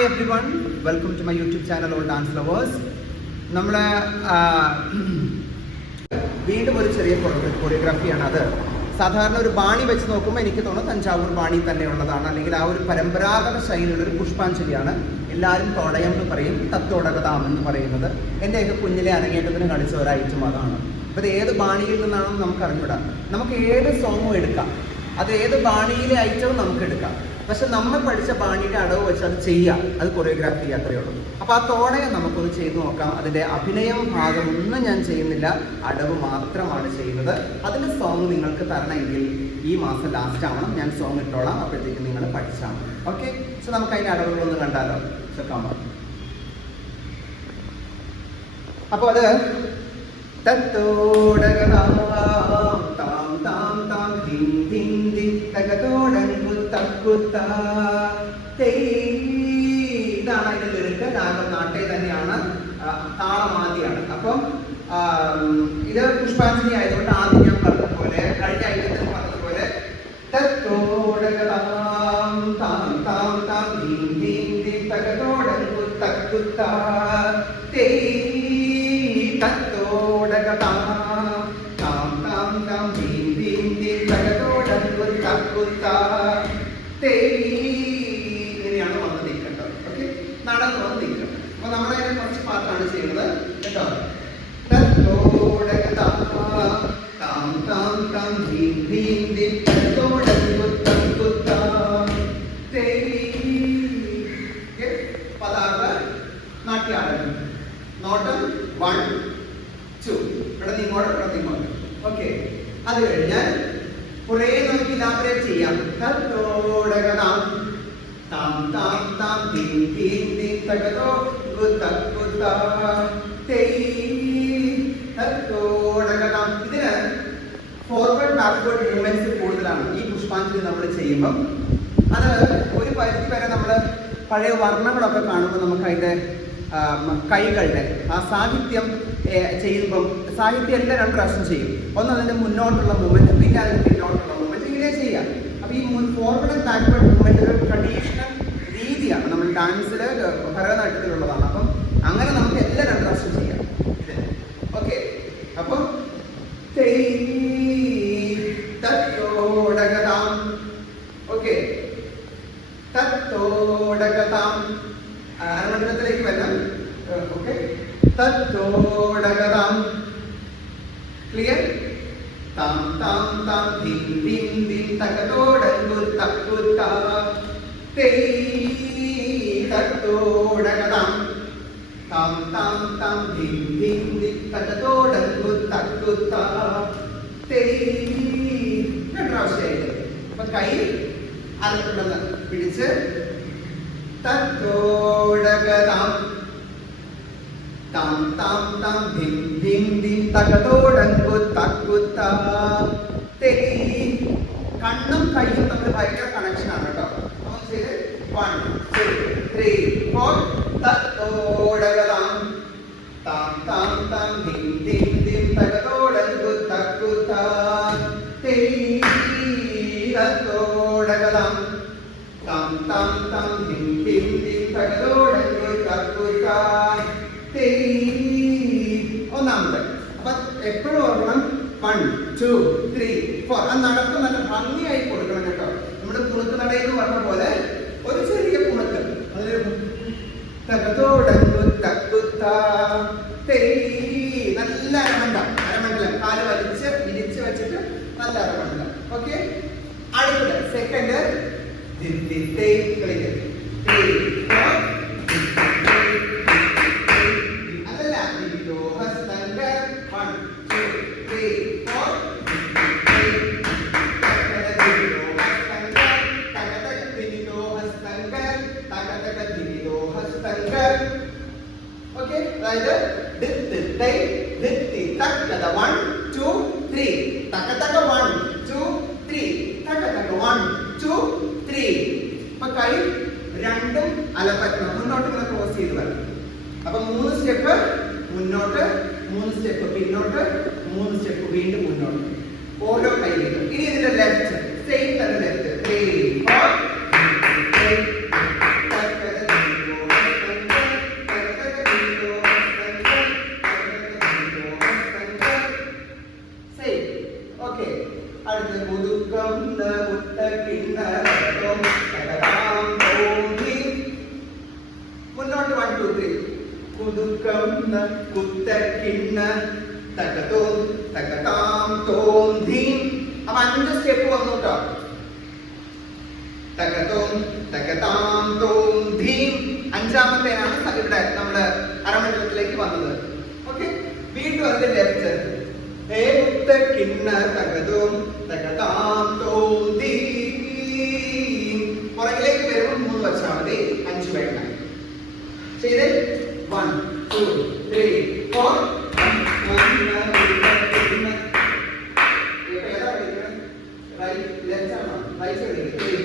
Hi everyone, welcome to my YouTube channel All Dance Lovers. നമ്മൾ വീണ്ടും ഒരു ചെറിയ കൊറിയോഗ്രാഫിയാണ് അത്. സാധാരണ ഒരു ബാണി വെച്ച് നോക്കുമ്പോൾ എനിക്ക് തോന്നുന്നു തഞ്ചാവൂർ ബാണി തന്നെയുള്ളതാണ്, അല്ലെങ്കിൽ ആ ഒരു പരമ്പരാഗത ശൈലിയുള്ളൊരു പുഷ്പാഞ്ജലിയാണ്. എല്ലാവരും തോടയം എന്ന് പറയും, തത്തോടകതാം എന്ന് പറയുന്നത്. എൻ്റെയൊക്കെ കുഞ്ഞിലെ അരങ്ങേറ്റത്തിന് കളിച്ച ഒരു ഐറ്റം അതാണ്. അപ്പോൾ ഇത് ഏത് ബാണിയിൽ നിന്നാണെന്ന് നമുക്ക് അറിഞ്ഞൂടാ. നമുക്ക് ഏത് സോങ്ങും എടുക്കാം, അത് ഏത് ബാണിയിലെ ഐറ്റവും നമുക്ക് എടുക്കാം. പക്ഷെ നമ്മൾ പഠിച്ച ബാണിയുടെ അടവ് വെച്ച് അത് ചെയ്യാം, അത് കൊറിയോഗ്രാഫി അത്രയേ ഉള്ളൂ. അപ്പോൾ ആ തോടയം നമുക്കൊന്ന് ചെയ്തു നോക്കാം. അതിൻ്റെ അഭിനയം ഭാഗം ഒന്നും ഞാൻ ചെയ്യുന്നില്ല, അടവ് മാത്രമാണ് ചെയ്യുന്നത്. അതിൻ്റെ സോങ് നിങ്ങൾക്ക് തരണമെങ്കിൽ ഈ മാസം ലാസ്റ്റ് ആവണം, ഞാൻ സോങ് ഇട്ടോളാം, അപ്പോഴത്തേക്ക് നിങ്ങൾ പഠിച്ചാൽ മതി. ഓക്കെ, സോ നമുക്ക് അതിൻ്റെ അടവുകളൊന്ന് കണ്ടാലോ. ചെക്കാമോ? അപ്പോൾ അത് തത്തോടകതാം താം താം താം ദിൻ ദിൻ ദിൻ തകതോടങ്കു തക്കുത്താ ഇതാണ് അതിൻ്റെ ലിറിക്ക്. നാട്ടെ തന്നെയാണ്, താളമാദിയാണ്. അപ്പം ഇത് പുഷ്പാഞ്ജലി ആയതുകൊണ്ട് ആദ്യം ഞാൻ പറഞ്ഞതുപോലെ, കഴിഞ്ഞ ഐറ്റത്തിൽ പറഞ്ഞതുപോലെ തത്തോടകതാം താം താം താം ദിൻ ദിൻ ദിൻ തകതോടങ്കു തക്കുത്താ തത്തോടകതാം താം താം താം ദിൻ ദിൻ ദിൻ തകതോടങ്കു തക്കുത്താ ഇങ്ങനെയാണ് വന്ന് നിൽക്കേണ്ടത്. ഓക്കെ, നടന്ന് വന്ന് നിൽക്കണം. അപ്പൊ നമ്മളതിനെ കുറച്ച് പാട്ടാണ് ചെയ്യുന്നത് കേട്ടോ. തത്തോടകതാം താം താം താം ദിൻ ദിൻ ദിൻ തകതോടങ്കു തക്കുത്താ പതാക നാട്യാടനം. നോട്ടം 1 2, ഇവിടെ നിങ്ങോട്ട് ഇവിടെ നിങ്ങോട്ട്. ഓക്കെ, അത് കഴിഞ്ഞാൽ കുറേ നമുക്ക് ഇലാബറേറ്റ് ചെയ്യാം. തത്തോടകതാം താം താം താം ദിൻ ദിൻ ദിൻ തകതോടങ്കു തക്കുത്താ തത്തോടകതാം. ഇതിന് ഫോർവേഡ് ബാക്ക്വേർഡ് മൂവ്മെന്റ്സ് കൂടുതലാണ് ഈ പുഷ്പാഞ്ജലി നമ്മൾ ചെയ്യുമ്പം. അത് ഒരു പരിധി വരെ നമ്മൾ പഴയ വർണ്ണങ്ങളൊക്കെ കാണുമ്പോൾ നമുക്ക് അതിൻ്റെ കൈകളുടെ ആ സാഹിത്യം ചെയ്യുമ്പം സാഹിത്യം എല്ലാം 2 പ്രാവശ്യം ചെയ്യും. ഒന്ന് അതിൻ്റെ മുന്നോട്ടുള്ള മൂവ്മെൻറ്റ്, പിന്നെ അതിൻ്റെ പിന്നോട്ടുള്ള മൂവ്മെൻറ്റ്, ഇങ്ങനെ ചെയ്യാം. അപ്പോൾ ഈ ഫോർവേഡ് ആൻഡ് ബാക്ക്വേർഡ് മൂവ്മെൻറ്റ് ഒരു ട്രഡീഷണൽ രീതിയാണ്, നമ്മൾ ഡാൻസിൽ ഭരതനാട്യത്തിലുള്ളതാണ്. അപ്പം അങ്ങനെ നമുക്ക് എല്ലാം 2 പ്രാവശ്യം ചെയ്യാം. ഓക്കെ, അപ്പം തത്തോടകതാം. ഓക്കെ, തത്തോടകതാം അരമണ്ഡലത്തിലേക്ക് വരാം. ഓക്കെ, തത്തോടകതാം. ക്ലിയർ? താം താം താം ദിൻ ദിൻ ദിൻ തകതോടങ്കു തക്കുത്താ തത്തോടകതാം താം താം താം ദിൻ ദിൻ ദിൻ തകതോടങ്കു തക്കുത്താ പ്രാവശ്യമായിട്ട്. അപ്പൊ കൈ അലക്കുണ്ടെന്ന് പിടിച്ച് തത്തോടകതാം താം താം താം ദിൻ ദിൻ ദിൻ തകതോടങ്കു തക്കുത്താ. കണ്ണും കൈയും തമ്മിൽ ഭയങ്കര കണക്ഷനാണ് കേട്ടോ. 1 2 3 4 തത്തോടകതാം താം താം താം ദിൻ ദിൻ ദിൻ തകതോടങ്കു തക്കുത്താ തത്തോടകതാം താം താം താം ദിൻ ദിൻ ദിൻ തകതോടങ്കു തക്കുത്താ. ഒന്നാമത്തെ. അപ്പൊ എപ്പോഴും ഓർക്കണം 1 2 3 4. ആ നടപ്പ് നല്ല ഭംഗിയായി കൊടുക്കണം കേട്ടോ. നമ്മുടെ കുണുക്ക് നടയെന്ന് പറഞ്ഞ പോലെ ഒരു ചെറിയ കുണുക്ക്, അതിൽ തകതോടങ്കു തക്കുത്താ നല്ല അരമണ്ഡലം കാല് വലിച്ച് വിരിച്ച് വെച്ചിട്ട് നല്ല അരമണ്ഡലം. ഓക്കെ, അടുത്തത് സെക്കൻഡ് അതായത് 1 2 3 തകതക 1 2 3 തകതക 1 2 3. അപ്പൊ കൈ രണ്ടും അലപ്പറ്റണം, മുന്നോട്ട് ഇങ്ങനെ ക്രോസ് ചെയ്ത് വരണം. അപ്പൊ 3 സ്റ്റെപ്പ് മുന്നോട്ട്, 3 സ്റ്റെപ്പ് പിന്നോട്ട്, 3 സ്റ്റെപ്പ് വീണ്ടും മുന്നോട്ട്, ഓരോ കൈയിലും. ഇനി ഇതിന്റെ ലെഫ്റ്റ് സെയിം തന്നെ ലെഫ്റ്റ് 3 4 8 കുതുക്കം കുത്തക്കിണ്ണ തകതാം തോം ധീം. മുന്നോട്ട് 1 2 3. കുതുക്കം കുത്തക്കിണ്ണ തകതോം തകതാം തോം ധീം. അപ്പൊ 5 സ്റ്റെപ്പ് വന്നു കേട്ടോ. തകതോം തകതാം തോം ധീം. അഞ്ചാമത്തേനാണ് ഇവിടെ നമ്മള് അരമണ്ഡലത്തിലേക്ക് വന്നത്. ഓക്കെ, വീണ്ടും അതിന്റെ ലെഫ്റ്റ് കിണ്ണ തകതോം തകതാം തോം ധീം. പുറകിലേക്ക് വരുമ്പോൾ 3 വെച്ചാൽ മതി, 5 വേണ്ട. ചെയ്തേ 1 2 3 4. റൈറ്റ് ലെഫ്റ്റ് ആണോ? Right side 3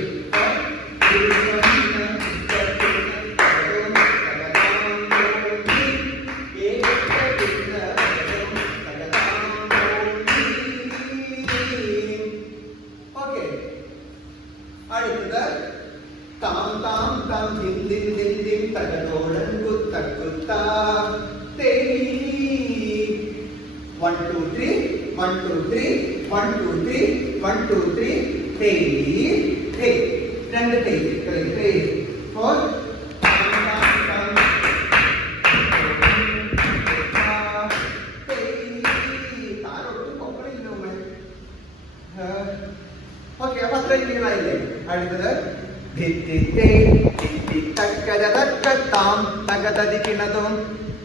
1 2 3 1 2 3 1 2 3 1 2 3 hey hey. രണ്ട് hey 4. ഓക്കെ, അപ്പൊ അത്രയും ക്ലിയർ ആയില്ലേ? അടുത്തത്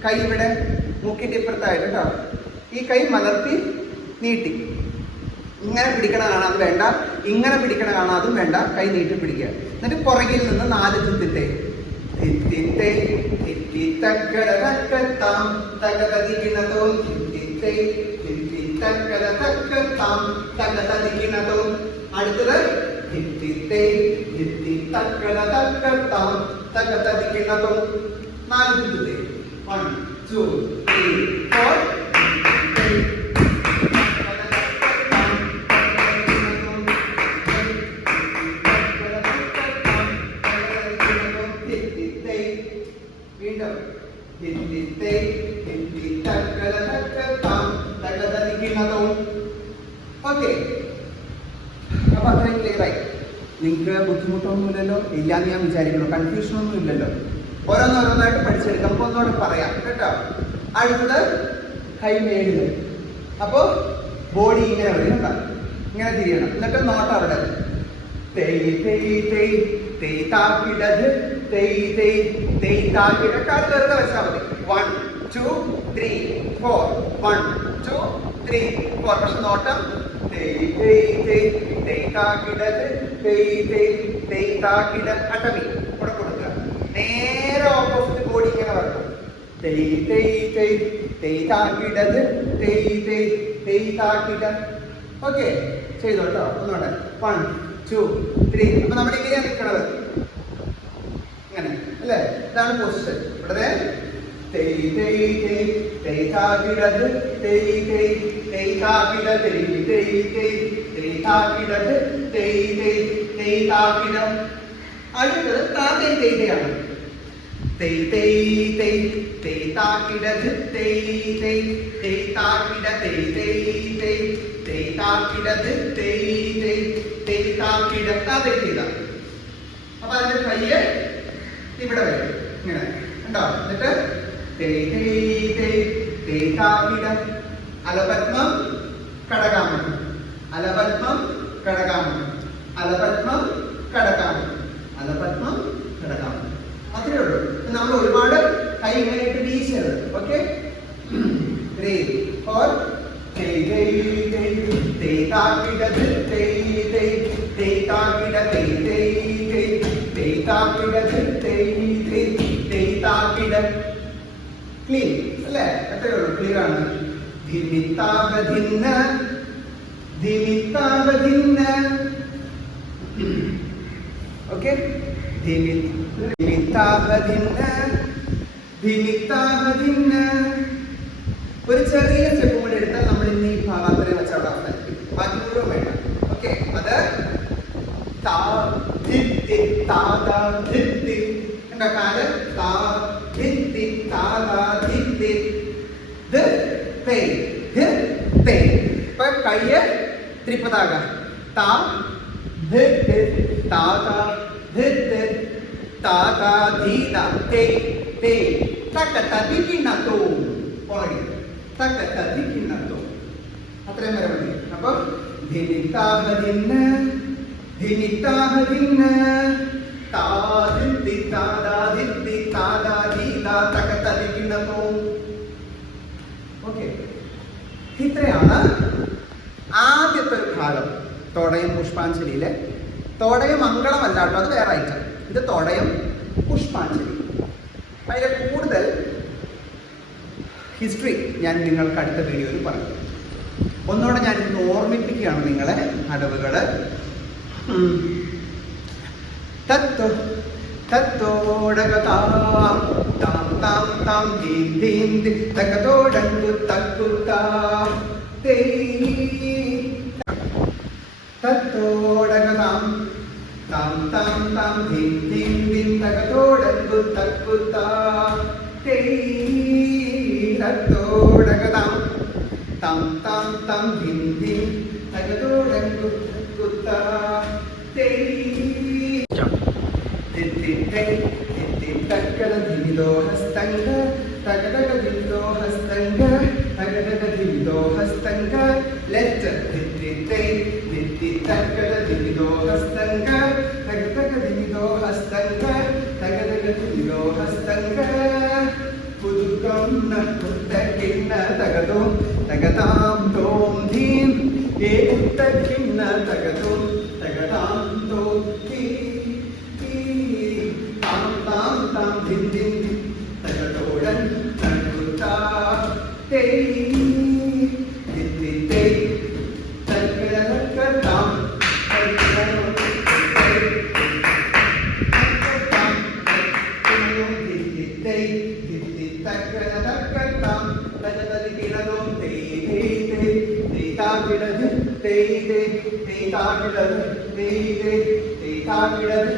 കൈ ഇവിടെ മൂക്കിന്റെ ഇപ്പുറത്തായിട്ട് കേട്ടോ. ഈ കൈ മലർത്തി നീട്ടി ഇങ്ങനെ പിടിക്കണ കാണാതെ വേണ്ട, ഇങ്ങനെ പിടിക്കണ കാണാതും വേണ്ട. കൈ നീട്ടി പിടിക്കുക. എന്നിട്ട് പുറകിൽ നിന്ന് 4 തിത്തിത്തേ അടുത്തത് 4 തിത്തിത്തേ 1 2 3 4. ഓക്കെ, അപ്പൊ അത്രയും ക്ലിയർ ആയി. നിങ്ങൾക്ക് ബുദ്ധിമുട്ടൊന്നുമില്ലല്ലോ? ഇല്ലാന്ന് ഞാൻ വിചാരിക്കുന്നു. കൺഫ്യൂഷൻ ഒന്നും ഇല്ലല്ലോ? ഓരോന്നോരോന്നായിട്ട് പഠിച്ചെടുക്കാം. നമുക്ക് ഒന്നുകൂടെ പറയാം കേട്ടോ. അടുത്തത് കൈ മേടില്. അപ്പോ ബോഡി ഇങ്ങനെ വരും കേട്ടോ, ഇങ്ങനെ തിരിയണം. എന്നിട്ട് നോട്ട് അവിടെ താക്കിടത് കാല് വെറുതെ വെച്ചാൽ മതി. 1 2 3 4 1 2 3 4. പക്ഷെ നോട്ടം അട്ടമി ഇവിടെ കൊടുക്കുക. നേരെ ഓപ്പോസിറ്റ് ബോഡി ഇങ്ങനെ വരണം. ഓക്കെ, ചെയ്തോട്ടോ. ഒന്നുകൂടെ 1 2 3. അപ്പൊ നമ്മൾ ഇങ്ങനെയാണ് നിൽക്കണത്, ഇങ്ങനെ അല്ലേ? ഇതാണ് പൊസിഷൻ. ഇവിടെ അടുത്തത് താത്തയും തേയ്തയാണ്. അപ്പൊ അതിന്റെ കയ്യ് ഇവിടെ വരും ഇങ്ങനെ ഉണ്ടോ. എന്നിട്ട് അലപത്മം കടകാമം, അലപത്മം കടകാമം, അലപത്മം കടകാമം, അലപത്മം കടകാമം. അത്രേ ഉള്ളൂ. നമ്മൾ ഒരുപാട് കൈ ഇങ്ങനെ ഇട്ട് വീശരുത്. ഓക്കെ, 3 4. ക്ലീൻ അല്ലേ? എത്രയേ ഉള്ളൂ? ക്ലിയർ ആണ്. ഓക്കെ, ഒരു ചെറിയ സ്റ്റെപ്പ് കൂടി എടുത്താൽ നമ്മൾ ഇന്ന് ഈ ഭാഗത്തിനെ വെച്ച അവിടെ അവസാനിക്കും. ബാക്കി മുഴുവൻ വേണ്ട. ഓക്കെ, അത് കാല് കയ്യ് ത്രിപതാക ta dhit dhit ta ta dhit dhit ta ta dhi da te te takata dikinattu പുറകിൽ takata dikinattu അത്രയും വരെ മതി. അപ്പോൾ ധിനിത്താഹ ദിന്ന് ധിനിത്താഹ ദിന്ന് താ ദിത്തി താദാ ദിത്തി താദാ ദീദാ തകത ദിക്കിനത്തോ. ഓക്കെ, ഇത്രയാണ് ആദ്യത്തെ ഒരു ഭാഗം തോടയം പുഷ്പാഞ്ജലിയിലെ. തോടയം മംഗളമല്ല കേട്ടോ, അത് വേറെ ഐറ്റം. ഇത് തോടയം പുഷ്പാഞ്ജലി. അതിലെ കൂടുതൽ ഹിസ്റ്ററി ഞാൻ നിങ്ങൾക്ക് അടുത്ത വീഡിയോയിൽ പറയും. ഒന്നുകൂടെ ഞാൻ ഇന്ന് ഓർമ്മിപ്പിക്കുകയാണ് നിങ്ങളെ അടവുകള്. തത്തോടകതാം താം താം താം ദീം ദീം ദി തകതോടങ്കു തക്കുതാ തേ തത്തോടകതാം താം താം താം ദീം ദീം ദി തകതോടങ്കു തക്കുതാ തേ തത്തോടകതാം താം താം താം ദീം ദീം തകതോടങ്കു തക്കുതാ തേ തക്കട ധിമിതോ ഹസ്തംഗ തകടക ധിമിതോ ഹസ്തംഗ തകടക ധിമിതോ ഹസ്തംഗ ലെറ്റ് ധിത്തി തേ ധിത്തി തക്കട ധിമിതോ ഹസ്തംഗ തകടക ധിമിതോ ഹസ്തംഗ തകടക ധിമിതോ ഹസ്തംഗ പുതുക്കം നക്കുത്തക്കിന്ന തകതോ തകതാം തോം ധീം ഏ ഉത്തക്കിന്ന തകതോ തകതാം തോം ധീം താം താം ധിം ധിം തകതോടൻ തകുതാ തേ ധിത്തി തേ തകടകതാം ധിത്തി തേ ധിത്തി തകടകതാം തകടകിടദോം തേ തേ തേ തേ താകിടദ തേ തേ തേ താകിടദ തേ തേ തേ താകിടദ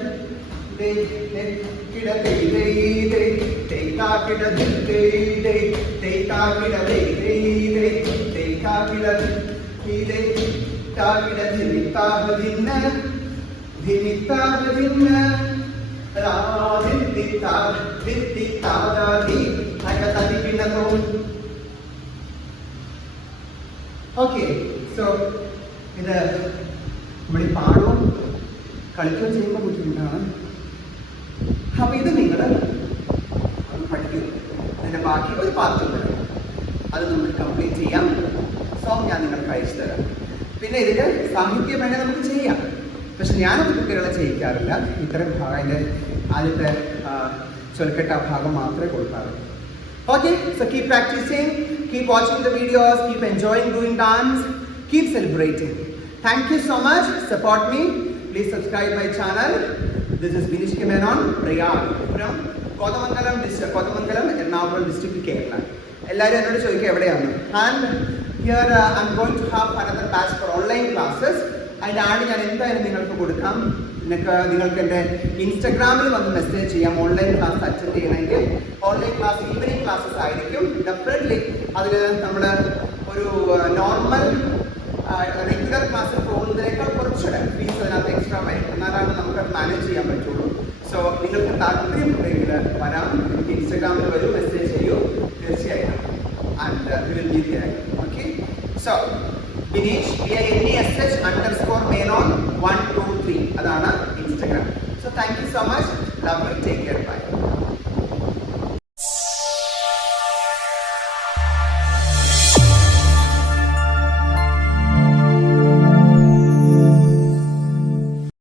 തേ തേ കിട തേ തേ തേ തേ താകിടദ തേ തേ തേ താകിട തേ തേ തേ തേ താകിടദ തേ തേ താകിട ധിമിത്താഹ ദിന്ന ധിമിത്താഹ ദിന്ന രാ ദിത്തി താ ദിത്തി താദാ ദി തകത ദിക്കിനതോ. ഓക്കെ, സോ ഇത് നമ്മൾ പാടും കളിക്കുകയും ചെയ്യുമ്പോൾ ബുദ്ധിമുട്ടാണ്. അപ്പോൾ ഇത് നിങ്ങൾ പഠിക്കും. അതിൻ്റെ ബാക്കി ഒരു പാർട്ട് വരും, അത് നമ്മൾ കംപ്ലീറ്റ് ചെയ്യാം. സോങ് ഞാൻ നിങ്ങൾക്ക് അയച്ചു തരാം. പിന്നെ ഇതിൽ സാഹിത്യം വേണേൽ നമുക്ക് ചെയ്യാം, പക്ഷെ ഞാനത് കുട്ടികളെ ചെയ്യിക്കാറില്ല. ഇത്തരം ഭാഗം അതിൻ്റെ ആദ്യത്തെ ചൊൽക്കെട്ട ഭാഗം മാത്രമേ കൊടുക്കാറുള്ളൂ. Okay, so keep practicing, keep watching the videos, keep enjoying doing dance, keep celebrating. Thank you so much. Support me. Please subscribe my channel. This is Binish K Menon, Prayag from Kodamangalam district, Kodamangalam, Ernakulam district, Kerala. എല്ലാവരും എന്നോട് ചോദിക്കുക എവിടെയാണ്. And here I'm going to have another batch for online classes. അതിൻ്റെ add ഞാൻ എന്തായാലും നിങ്ങൾക്ക് കൊടുക്കാം. നിങ്ങൾക്ക് എൻ്റെ ഇൻസ്റ്റഗ്രാമിൽ വന്ന് മെസ്സേജ് ചെയ്യാം. ഓൺലൈൻ ക്ലാസ് അറ്റൻഡ് ചെയ്യണമെങ്കിൽ ഓൺലൈൻ ക്ലാസ് ഈവനിങ് ക്ലാസ്സസ് ആയിരിക്കും. ഡെഫിനറ്റ്ലി അതിൽ നമ്മൾ ഒരു നോർമൽ റെഗുലർ ക്ലാസ്സിൽ പോകുന്നതിനേക്കാൾ കുറച്ചുകൂടെ ഫീസ് അതിനകത്ത് എക്സ്ട്രാ വരും. എന്നാലാണ് നമുക്കത് മാനേജ് ചെയ്യാൻ പറ്റുള്ളൂ. സോ നിങ്ങൾക്ക് താല്പര്യമുണ്ടെങ്കിൽ വരാം, എനിക്ക് ഇൻസ്റ്റഗ്രാമിൽ വരൂ, മെസ്സേജ് ചെയ്യൂ തീർച്ചയായും. And we will give you. Okay, so Binish BINESH_Menon 123 അതാണ് Instagram. So thank you so much. Love you. Take care. Bye.